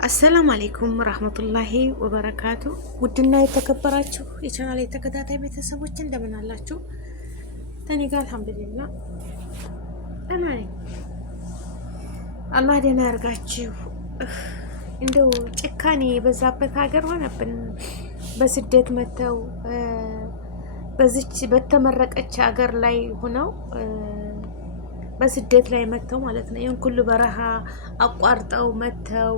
አሰላሙ አለይኩም ረህመቱላሂ ወበረካቱ። ውድና የተከበራችሁ የቻናል የተከታታይ ቤተሰቦች እንደምን አላችሁ? ከእኔ ጋር አልሐምዱሊላህ ደህና ነኝ። አላህ ደህና ያርጋችሁ። እንደው ጭካኔ የበዛበት ሀገር ሆነብን። በስደት መተው በዚች በተመረቀች ሀገር ላይ ሆነው በስደት ላይ መተው ማለት ነው። ይህን ሁሉ በረሃ አቋርጠው መተው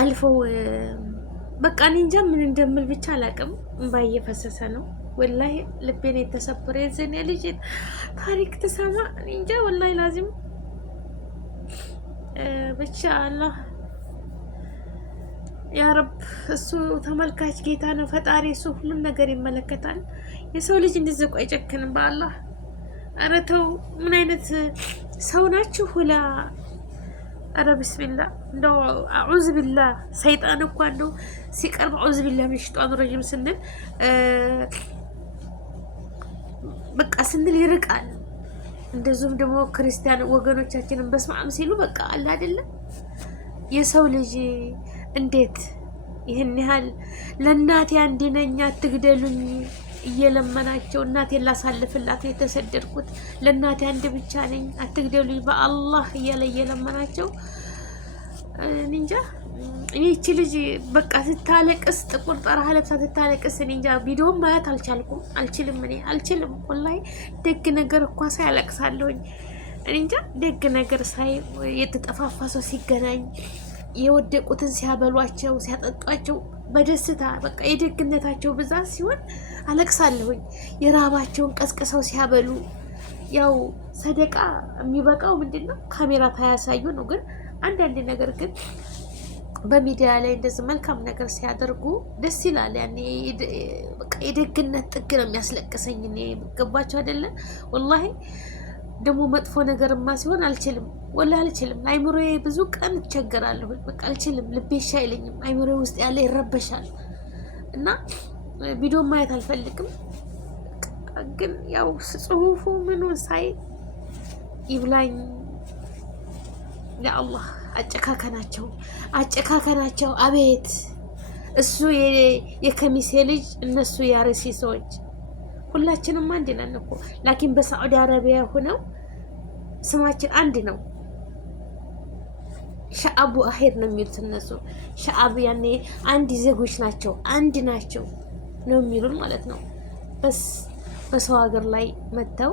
አልፈው በቃ እኔ እንጃ ምን እንደምል ብቻ አላውቅም። እንባዬ እየፈሰሰ ነው ወላሂ። ልቤን የተሰበረ የዘኔ ልጅ ታሪክ ትሰማ እኔ እንጃ ወላሂ ላዚም ብቻ አላህ ያ ረብ እሱ ተመልካች ጌታ ነው ፈጣሪ። እሱ ሁሉን ነገር ይመለከታል። የሰው ልጅ እንደዚህ አይጨክንም በአላህ። ኧረ ተው፣ ምን አይነት ሰው ናችሁ ሁላ። ኧረ ቢስሚላህ እንደው አዑዝ ቢላህ። ሰይጣን እኮ እንደው ሲቀርብ አዑዝ ቢላህ ምን ሸይጣን ረጂም ስንል በቃ ስንል ይርቃል። እንደዚሁም ደግሞ ክርስቲያን ወገኖቻችንን በስማም ሲሉ በቃ አለ አይደለም የሰው ልጅ እንዴት ይህን ያህል ለእናቴ አንድ ነኝ አትግደሉኝ እየለመናቸው እናቴን ላሳልፍላት የተሰደድኩት ለእናቴ አንድ ብቻ ነኝ አትግደሉኝ በአላህ እያለ እየለመናቸው እንጃ። እኔ እቺ ልጅ በቃ ስታለቅስ ጥቁር ጠራህ ለብሳ ስታለቅስ እኔ እንጃ ቪዲዮም ማየት አልቻልኩም። አልችልም፣ እኔ አልችልም ወላሂ። ደግ ነገር እኮ ሳይ አለቅሳለሁኝ። እኔ እንጃ ደግ ነገር ሳይ የተጠፋፋ ሰው ሲገናኝ የወደቁትን ሲያበሏቸው ሲያጠጧቸው በደስታ በቃ የደግነታቸው ብዛት ሲሆን አለቅሳለሁኝ። የራባቸውን ቀስቅሰው ሲያበሉ ያው ሰደቃ የሚበቃው ምንድነው ካሜራ ታያሳዩ ነው። ግን አንዳንድ ነገር ግን በሚዲያ ላይ እንደዚህ መልካም ነገር ሲያደርጉ ደስ ይላል። ያኔ በቃ የደግነት ጥግ ነው የሚያስለቅሰኝ። እኔ ገባቸው አይደለ ወላሂ። ደግሞ መጥፎ ነገርማ ሲሆን አልችልም ወላሂ አልችልም። አይምሮዬ ብዙ ቀን እቸገራለሁ። በቃ አልችልም። ልቤ እሺ አይለኝም። አይምሮዬ ውስጥ ያለ ይረበሻል እና ቪዲዮ ማየት አልፈልግም። ግን ያው ጽሁፉ ምኑን ሳይ ይብላኝ ለአላህ። አጨካከናቸው አቤት! እሱ የከሚሴ ልጅ እነሱ ያርሲ ሰዎች ሁላችንም አንድ ነን እኮ። ላኪን በሳዑዲ አረቢያ ሆነው ስማችን አንድ ነው። ሻአቡ አሄር ነው የሚሉት እነሱ። ሻአብ ያኔ አንድ ዜጎች ናቸው፣ አንድ ናቸው ነው የሚሉን ማለት ነው። በስ በሰው ሀገር ላይ መተው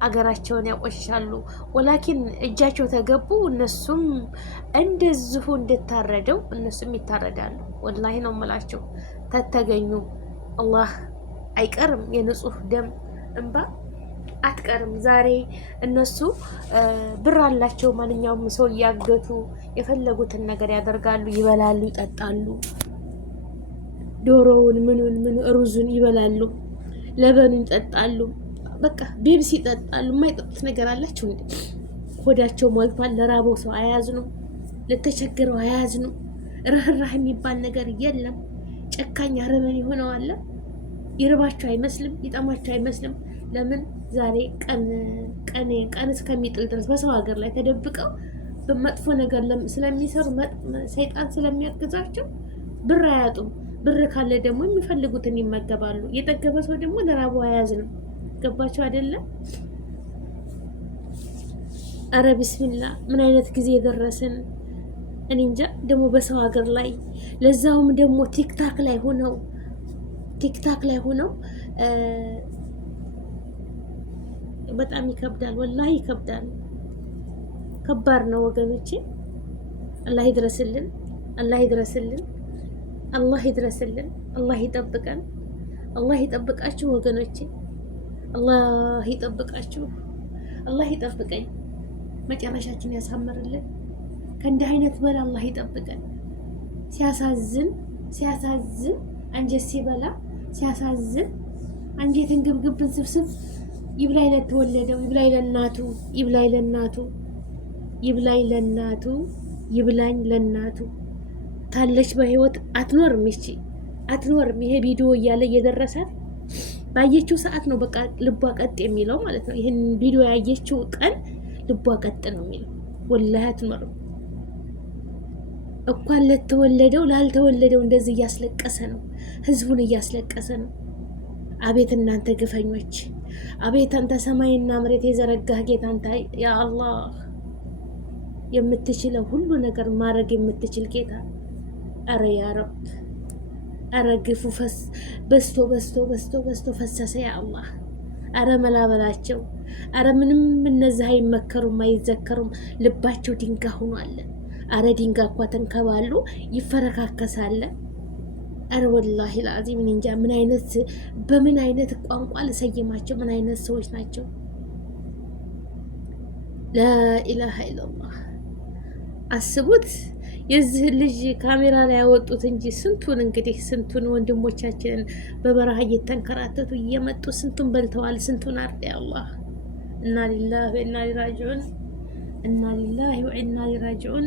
አገራቸውን ያቆሽሻሉ። ወላኪን እጃቸው ተገቡ እነሱም እንደዚሁ እንደታረደው እነሱም ይታረዳሉ። ወላሂ ነው የምላቸው። ተተገኙ አላህ አይቀርም፣ የንጹህ ደም እንባ አትቀርም። ዛሬ እነሱ ብር አላቸው። ማንኛውም ሰው እያገቱ የፈለጉትን ነገር ያደርጋሉ፣ ይበላሉ፣ ይጠጣሉ። ዶሮውን ምኑን ሩዙን ይበላሉ፣ ለበኑን ይጠጣሉ፣ በቃ ቤብሲ ይጠጣሉ። የማይጠጡት ነገር አላቸው እንዴ? ሆዳቸው ሞልቷል። ለራበው ሰው አያዝኑ፣ ለተቸገረው አያዝኑ። ርህራህ የሚባል ነገር የለም። ጨካኝ አረመኔ ሆነው አለ። ይርባቸው አይመስልም፣ ይጠማቸው አይመስልም። ለምን ዛሬ ቀን እስከሚጥል ድረስ በሰው ሀገር ላይ ተደብቀው በመጥፎ ነገር ስለሚሰሩ ሰይጣን ስለሚያግዛቸው ብር አያጡም። ብር ካለ ደግሞ የሚፈልጉትን ይመገባሉ። የጠገበ ሰው ደግሞ ለራቡ አያዝንም። ገባቸው አይደለም? አረ ቢስሚላ ምን አይነት ጊዜ የደረስን እኔ እንጃ። ደግሞ በሰው ሀገር ላይ ለዛውም ደግሞ ቲክታክ ላይ ሆነው በጣም ይከብዳል። ወላሂ ይከብዳል። ከባድ ነው ወገኖቼ። አላህ ይድረስልን፣ አላህ ይድረስልን፣ አላህ ይድረስልን። አላህ ይጠብቀን፣ አላህ ይጠብቃችሁ ወገኖቼ። አላህ ይጠብቃችሁ፣ አላህ ይጠብቀኝ። መጨረሻችን ያሳምርልን። ከእንዲህ አይነት በላ አላህ ይጠብቀን። ሲያሳዝን አንጀት ሲበላ ሲያሳዝን አንጀትን ግብግብን ስብስብ። ይብላኝ ለተወለደው፣ ይብላኝ ለእናቱ ታለች በህይወት አትኖርም። አትኖርም። ይሄ ቪዲዮ እያለ እየደረሳት ባየችው ሰዓት ነው በቃ ልቧ ቀጥ የሚለው ማለት ነው። ይህን ቪዲዮ ያየችው ቀን ልቧ ቀጥ ነው የሚለው። ወላሂ አትኖርም። እንኳን ለተወለደው ላልተወለደው እንደዚህ እያስለቀሰ ነው፣ ህዝቡን እያስለቀሰ ነው። አቤት እናንተ ግፈኞች! አቤት አንተ ሰማይና መሬት የዘረጋህ ጌታ አንተ ያ አላህ የምትችለው ሁሉ ነገር ማድረግ የምትችል ጌታ። አረ ያ ረብ፣ አረ ግፉ በስቶ በስቶ በስቶ በስቶ ፈሰሰ። ያ አላህ አረ መላበላቸው። አረ ምንም እነዚህ አይመከሩም አይዘከሩም፣ ልባቸው ድንጋይ ሆኗል። አረ ድንጋይ እኮ ተንከባሉ ይፈረካከሳል። አረ ወላሂ ለአዚም እንጃ ምን አይነት በምን አይነት ቋንቋ ልሰይማቸው? ምን አይነት ሰዎች ናቸው? ላኢላሃ ኢላላህ። አስቡት የዚህ ልጅ ካሜራ ላይ ያወጡት እንጂ ስንቱን እንግዲህ ስንቱን ወንድሞቻችንን በበረሃ እየተንከራተቱ እየመጡ ስንቱን በልተዋል፣ ስንቱን አርደ አላህ። እና ሊላሂ ወኢና ኢለይሂ ራጂዑን፣ እና ሊላሂ ወኢና ኢለይሂ ራጂዑን።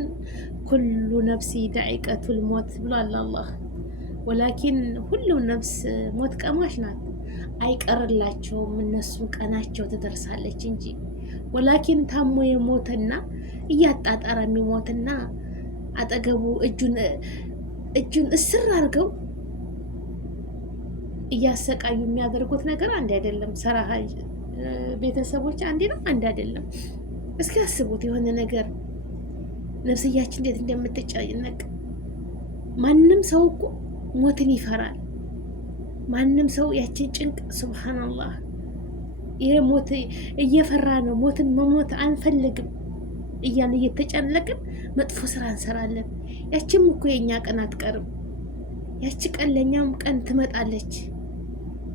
ኩሉ ነፍሲ ዳኢቀቱል ሞት ብሏል አላህ። ወላኪን ሁሉም ነፍስ ሞት ቀማሽ ናት፣ አይቀርላቸውም። እነሱም ቀናቸው ትደርሳለች እንጂ ወላኪን ታሞ የሞተና እያጣጣረ የሚሞትና አጠገቡ እጁን እስር አድርገው እያሰቃዩ የሚያደርጉት ነገር አንድ አይደለም። ሰራሃ ቤተሰቦች አንድ ነው፣ አንድ አይደለም። እስኪ አስቡት የሆነ ነገር ነፍስያችን እንዴት እንደምትጨነቅ። ማንም ሰው እኮ ሞትን ይፈራል። ማንም ሰው ያችን ጭንቅ ሱብሃንአላህ፣ ይሄ ሞት እየፈራ ነው። ሞትን መሞት አንፈልግም እያን እየተጨነቅን መጥፎ ስራ እንሰራለን። ያችም እኮ የኛ ቀን አትቀርም። ያች ቀን ለኛም ቀን ትመጣለች፣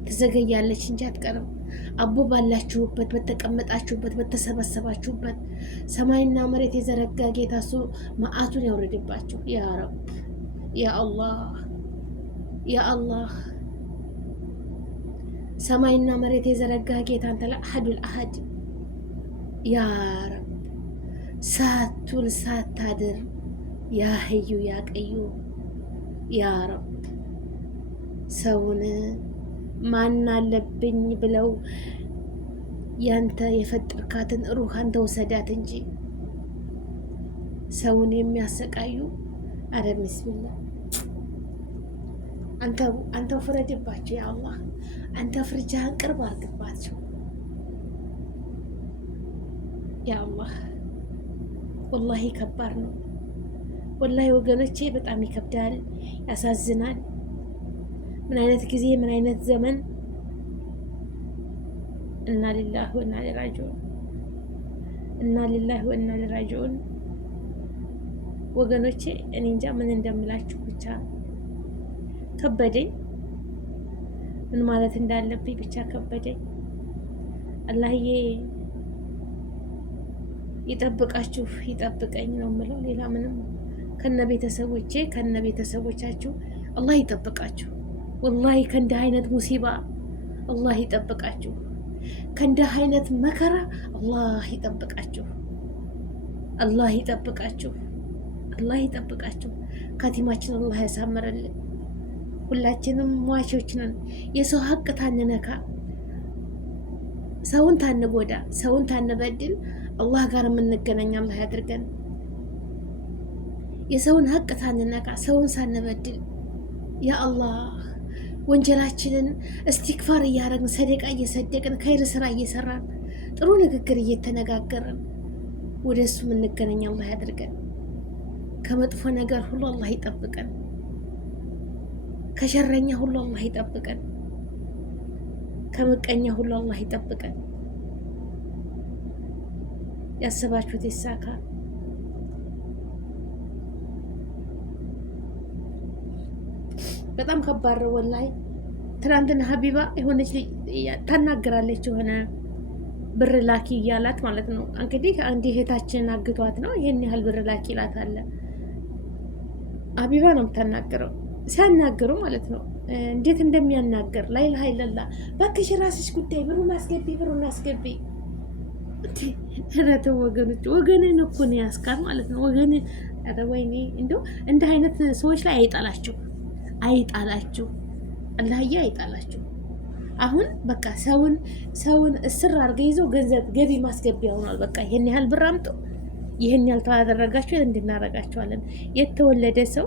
ትዘገያለች እንጂ አትቀርም። አቦ ባላችሁበት፣ በተቀመጣችሁበት፣ በተሰበሰባችሁበት ሰማይና መሬት የዘረጋ ጌታ እሱ መዓቱን ያውርድባችሁ። ያ ረብ፣ ያ አላህ፣ ያ አላህ። ሰማይና መሬት የዘረጋ ጌታ አንተ ለአሐዱል አሐድ ያ ረብ፣ ሳትውል ሳታድር ያ ህዩ ያ ቀዩ ያ ረብ። ሰውን ማን አለብኝ ብለው ያንተ የፈጠርካትን ሩህ አንተ ውሰዳት እንጂ ሰውን የሚያሰቃዩ አረ ቢስሚላ አንተው ፍረድባቸው። ያ አላህ አንተ ፍርጃህን ቅርብ አድርግባቸው። ያ አላህ ወላሂ ከባድ ነው። ወላሂ ወገኖቼ በጣም ይከብዳል፣ ያሳዝናል። ምን አይነት ጊዜ፣ ምን አይነት ዘመን። እና ሊላሂ ወኢና ኢለይሂ ራጂዑን፣ እና ሊላሂ ወኢና ኢለይሂ ራጂዑን። ወገኖቼ እኔ እንጃ ምን እንደምላችሁ ብቻ ከበደኝ። ምን ማለት እንዳለብኝ ብቻ ከበደኝ። አላህዬ ይጠብቃችሁ ይጠብቀኝ ነው የምለው። ሌላ ምንም ከነ ቤተሰቦቼ ከነ ቤተሰቦቻችሁ አላህ ይጠብቃችሁ። ወላሂ ከእንዲህ አይነት ሙሲባ አላህ ይጠብቃችሁ። ከእንዲህ አይነት መከራ አላህ ይጠብቃችሁ። አላህ ይጠብቃችሁ። አላህ ይጠብቃችሁ። ካቲማችን አላህ ያሳምረልን። ሁላችንም ሟቾች ነን። የሰው ሀቅ ታንነካ፣ ሰውን ታንጎዳ፣ ሰውን ታንበድል አላህ ጋር የምንገናኝ አላህ ያድርገን። የሰውን ሀቅ ታንነካ፣ ሰውን ሳንበድል ያ አላህ ወንጀላችንን እስቲክፋር እያደረግን ሰደቃ እየሰደቅን ከይር ስራ እየሰራን ጥሩ ንግግር እየተነጋገርን ወደ እሱ የምንገናኝ አላህ ያድርገን። ከመጥፎ ነገር ሁሉ አላህ ይጠብቀን። ከሸረኛ ሁሉ አላህ ይጠብቀን። ከምቀኛ ሁሉ አላህ ይጠብቀን። ያሰባችሁት ይሳካ። በጣም ከባድ ነው ወላሂ። ትናንትና ሀቢባ የሆነች ታናግራለች፣ የሆነ ብር ላኪ እያላት ማለት ነው። እንግዲህ አንድ እህታችንን አግቷት ነው ይሄን ያህል ብር ላኪ ይላት አለ። ሀቢባ ነው የምታናግረው። ሲያናግሩ ማለት ነው እንዴት እንደሚያናገር ላይላ ሀይለላ። እባክሽ ራስሽ ጉዳይ፣ ብሩን አስገቢ፣ ብሩን አስገቢ። ተው ወገኖች፣ ወገንን እኮ ነው ያስካል ማለት ነው። ወገንን ወይኔ እንደው እንደ አይነት ሰዎች ላይ አይጣላችሁ፣ አይጣላችሁ፣ አላህዬ አይጣላችሁ። አሁን በቃ ሰውን እስር አድርገው ይዘው ገንዘብ ገቢ ማስገቢያ ሆኗል። በቃ ይሄን ያህል ብር አምጡ፣ ይህን ያልተደረጋችሁ እንድናረጋቸዋለን። የተወለደ ሰው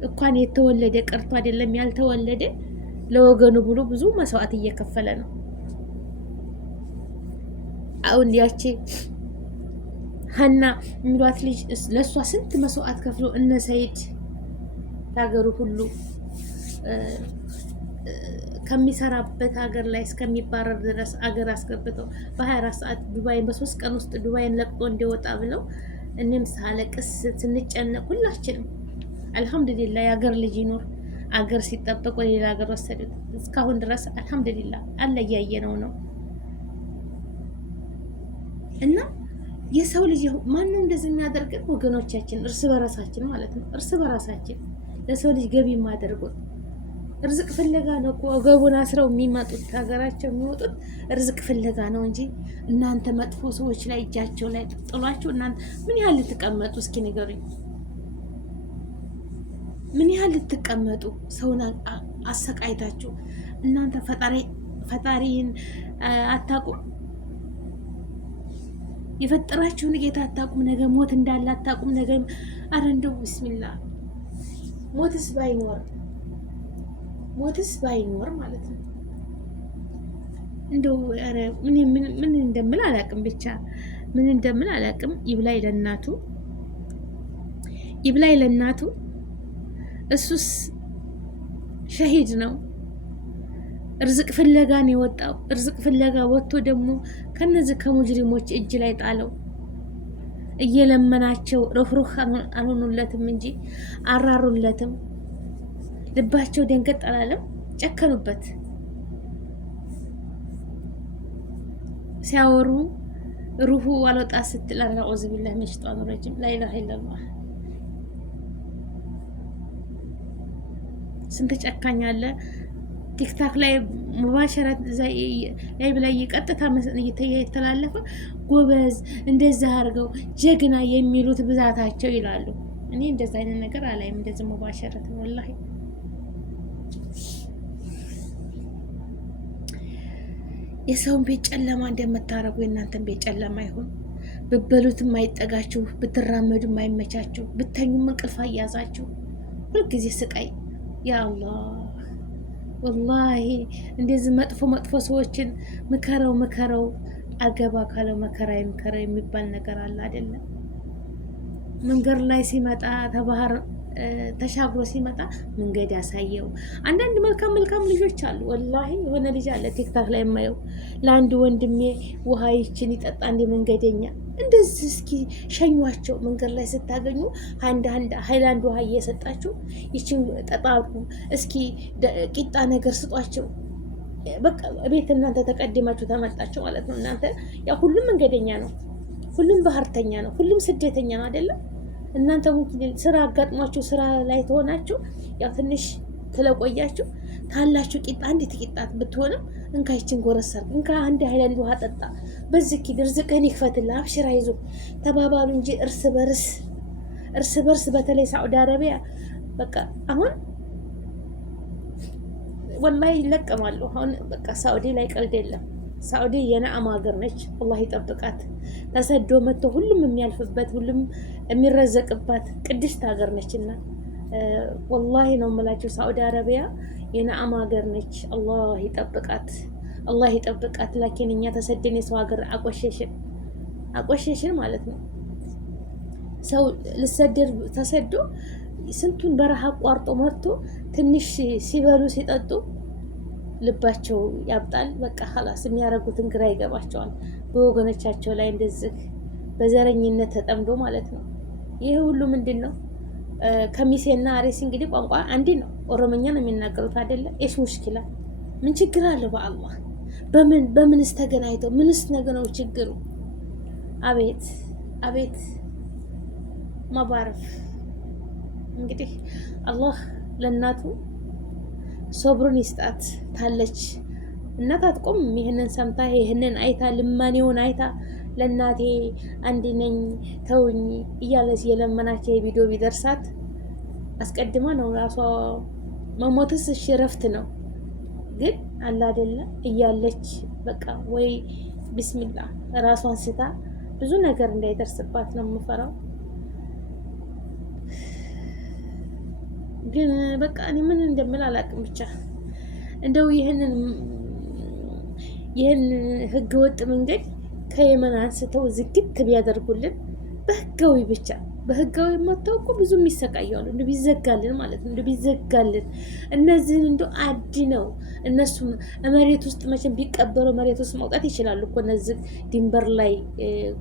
እንኳን የተወለደ ቀርቶ አይደለም ያልተወለደ ለወገኑ ብሎ ብዙ መስዋዕት እየከፈለ ነው። አሁን ያቺ ሀና የሚሏት ልጅ ለእሷ ስንት መስዋዕት ከፍሎ እነ ሰይድ ሀገሩ ሁሉ ከሚሰራበት ሀገር ላይ እስከሚባረር ድረስ አገር አስገብተው በ24 ሰዓት ዱባይን በ3 ቀን ውስጥ ዱባይን ለቅጦ እንዲወጣ ብለው እኔም ሳለቅስ ስንጨነቅ ሁላችንም አልሐምዱሊላህ የሀገር ልጅ ይኖር አገር ሲጠበቅ ወደ ሌላ ሀገር ወሰዱት። እስካሁን ድረስ አልሐምዱሊላህ አለ እያየነው ነው። እና የሰው ልጅ ማነው እንደዚህ የሚያደርገን? ወገኖቻችን እርስ በራሳችን ማለት ነው። እርስ በራሳችን ለሰው ልጅ ገቢ የማያደርጉት ርዝቅ ፍለጋ ነው እኮ ወገቡን አስረው የሚመጡት ሀገራቸው የሚወጡት ርዝቅ ፍለጋ ነው እንጂ እናንተ መጥፎ ሰዎች ላይ እጃቸው ላይ ጥሏችሁ እናንተ ምን ያህል ልትቀመጡ? እስኪ ንገሩኝ። ምን ያህል ልትቀመጡ? ሰውን አሰቃይታችሁ እናንተ ፈጣሪን አታቁም? የፈጠራችሁን ጌታ አታቁም? ነገ ሞት እንዳለ አታቁም? ነገ አረ እንደው ቢስሚላ ሞትስ ባይኖር ማለት ነው። እንደው አረ ምን እንደምል አላቅም፣ ብቻ ምን እንደምል አላቅም። ይብላይ ለናቱ እሱስ ሸሂድ ነው። ርዝቅ ፍለጋ ነው የወጣው። ርዝቅ ፍለጋ ወጥቶ ደግሞ ከነዚህ ከሙጅሪሞች እጅ ላይ ጣለው። እየለመናቸው ሩህሩህ አልሆኑለትም እንጂ አራሩለትም። ልባቸው ደንገጥ አላለም፣ ጨከኑበት። ሲያወሩ ሩሁ አልወጣ ስትል አዑዙ ቢላሂ ሚነ ሸይጧኒ ረጂም ላኢላሃ ኢለላህ። ስንት ጨካኝ አለ። ቲክታክ ላይ ሙባሸራት ላይ ብላይ ቀጥታ እየተላለፈ ጎበዝ እንደዛ አድርገው ጀግና የሚሉት ብዛታቸው ይላሉ። እኔ እንደዛ አይነት ነገር አላይም። እንደዚህ ሙባሸራት ነው ወላሂ። የሰውን ቤት ጨለማ እንደምታረጉ የእናንተን ቤት ጨለማ ይሁን። ብበሉትም አይጠጋችሁ፣ ብትራመዱም አይመቻችሁ፣ ብተኙም እንቅልፍ አያዛችሁ። ሁልጊዜ ስቃይ። ያ አላህ ወላሂ እንደዚህ መጥፎ ሰዎችን ምከረው አገባ ካለው መከራ ይምከረው የሚባል ነገር አለ አይደለም? መንገድ ላይ ሲመጣ ተባህር ተሻግሮ ሲመጣ መንገድ ያሳየው። አንዳንድ መልካም ልጆች አሉ። ወላሂ የሆነ ልጅ አለ ቲክታክ ላይ የማየው ለአንድ ወንድሜ ውሃ ይችን ይጠጣ እንደ መንገደኛ እንደዚህ እስኪ ሸኟቸው። መንገድ ላይ ስታገኙ አንድ ሃይላንድ ውሃ እየሰጣችሁ ይችን ጠጣሩ፣ እስኪ ቂጣ ነገር ስጧቸው። በቃ ቤት እናንተ ተቀድማችሁ ተመጣችሁ ማለት ነው። እናንተ ያው ሁሉም መንገደኛ ነው፣ ሁሉም ባህርተኛ ነው፣ ሁሉም ስደተኛ ነው አይደለም? እናንተ ስራ አጋጥሟችሁ ስራ ላይ ተሆናችሁ ያው ትንሽ ስለቆያችሁ ታላችሁ ቂጣ አንዲት ቂጣት ብትሆንም እንካይችን ጎረሰር እንካ አንድ ሃይላንድ ውሃ ጠጣ፣ በዚህ ኪድ ርዝቅህን ይክፈትልህ፣ አብሽራ ይዞ ተባባሉ እንጂ እርስ በርስ በተለይ ሳዑዲ አረቢያ በቃ አሁን ወላሂ ይለቀማሉ። አሁን በቃ ሳዑዲ ላይ ቀልድ የለም። ሳዑዲ የነዓም ሀገር ነች። አላህ ይጠብቃት። ተሰዶ መጥቶ ሁሉም የሚያልፍበት ሁሉም የሚረዘቅባት ቅድስት ሀገር ነችና ወላሂ ነው የምላችሁ ሳዑዲ አረቢያ የነዓም ሀገር ነች። አላህ ይጠብቃት። ላኪን እኛ ተሰደን የሰው ሀገር አቆሸሽን ማለት ነው። ሰው ልሰደድ ተሰዶ ስንቱን በረሃ አቋርጦ መጥቶ ትንሽ ሲበሉ ሲጠጡ ልባቸው ያብጣል። በቃ ኸላስ የሚያደርጉትን ግራ ይገባቸዋል። በወገኖቻቸው ላይ እንደዚህ በዘረኝነት ተጠምዶ ማለት ነው። ይሄ ሁሉ ምንድን ነው? ከሚሴና አሬስ እንግዲህ ቋንቋ አንድ ነው። ኦሮሞኛ ነው የሚናገሩት አይደለ? ኤሽ ሙሽኪላ ምን ችግር አለው? በአላህ በምንስ ተገናኝተው ምንስ ነገር ነው ችግሩ? አቤት ማባረፍ። እንግዲህ አላህ ለእናቱ ሶብሩን ይስጣት። ታለች እናት አትቆም። ይህንን ሰምታ ይህንን አይታ ልማኔውን አይታ ለእናቴ አንድ ነኝ ተውኝ እያለች የለመናቸው የቪዲዮ ቢደርሳት አስቀድማ ነው ራሷ መሞትስ እሺ ረፍት ነው። ግን አላ አይደለ እያለች በቃ ወይ ቢስሚላህ ራሷን ስታ ብዙ ነገር እንዳይደርስባት ነው የምፈራው። ግን በቃ እኔ ምን እንደምል አላውቅም። ብቻ እንደው ይህን ህገወጥ መንገድ ከየመን አንስተው ዝግት ቢያደርጉልን በህጋዊ ብቻ በህጋዊ መጥተው እኮ ብዙ የሚሰቃያሉ። እንደ ቢዘጋልን ማለት ነው፣ እንደ ቢዘጋልን እነዚህን እንደ አዲ ነው። እነሱ መሬት ውስጥ መቼም ቢቀበሩ መሬት ውስጥ ማውጣት ይችላሉ እኮ እነዚህ ድንበር ላይ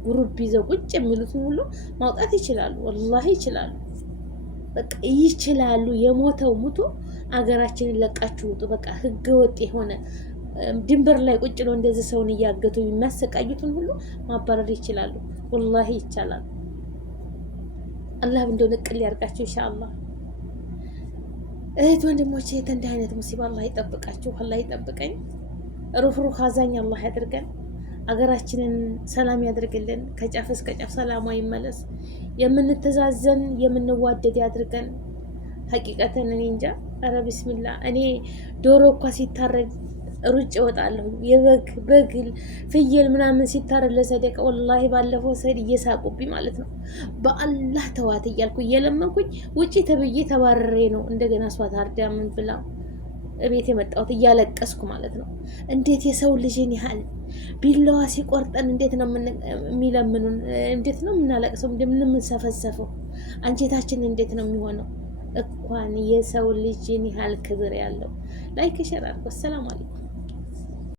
ጉሩብ ይዘው ቁጭ የሚሉትን ሁሉ ማውጣት ይችላሉ። ወላሂ ይችላሉ። በቃ ይችላሉ። የሞተው ሙቶ አገራችንን ለቃችሁ ውጡ። በቃ ህገወጥ የሆነ ድንበር ላይ ቁጭ ነው እንደዚህ ሰውን እያገቱ የሚያሰቃዩትን ሁሉ ማባረር ይችላሉ። ወላሂ ይቻላል። አላህ እንደው ንቅል ያርጋችሁ ኢንሻአላህ። እህት ወንድሞቼ እንዲህ አይነት ሙሲባ አላህ ይጠብቃችሁ። አላህ ይጠብቀኝ። ሩህሩህ አዛኝ አላህ ያድርገን። አገራችንን ሰላም ያድርግልን። ከጫፍ እስከ ጫፍ ሰላሟ ይመለስ። የምንተዛዘን የምንዋደድ ያድርገን። ሀቂቀተን እኔ እንጃ። ኧረ ቢስሚላ እኔ ዶሮ እኳ ሲታረድ ሩጭ እወጣለሁ። በግ ፍየል ምናምን ሲታረድ ለሰደቀ ወላሂ ባለፈው ሰይድ እየሳቁብኝ ማለት ነው። በአላህ ተዋት እያልኩ እየለመንኩኝ ውጪ ተብዬ ተባረሬ ነው እንደገና እሷ ታርዳ ምን ብላ እቤት የመጣሁት እያለቀስኩ ማለት ነው። እንዴት የሰው ልጅን ያህል ቢላዋ ሲቆርጠን እንዴት ነው የሚለምኑን? እንዴት ነው የምናለቅሰው? እንደምንሰፈሰፈው አንጀታችን እንዴት ነው የሚሆነው? እንኳን የሰው ልጅን ያህል ክብር ያለው ላይክ ሸር አድርጉ። አሰላሙ አለይኩም።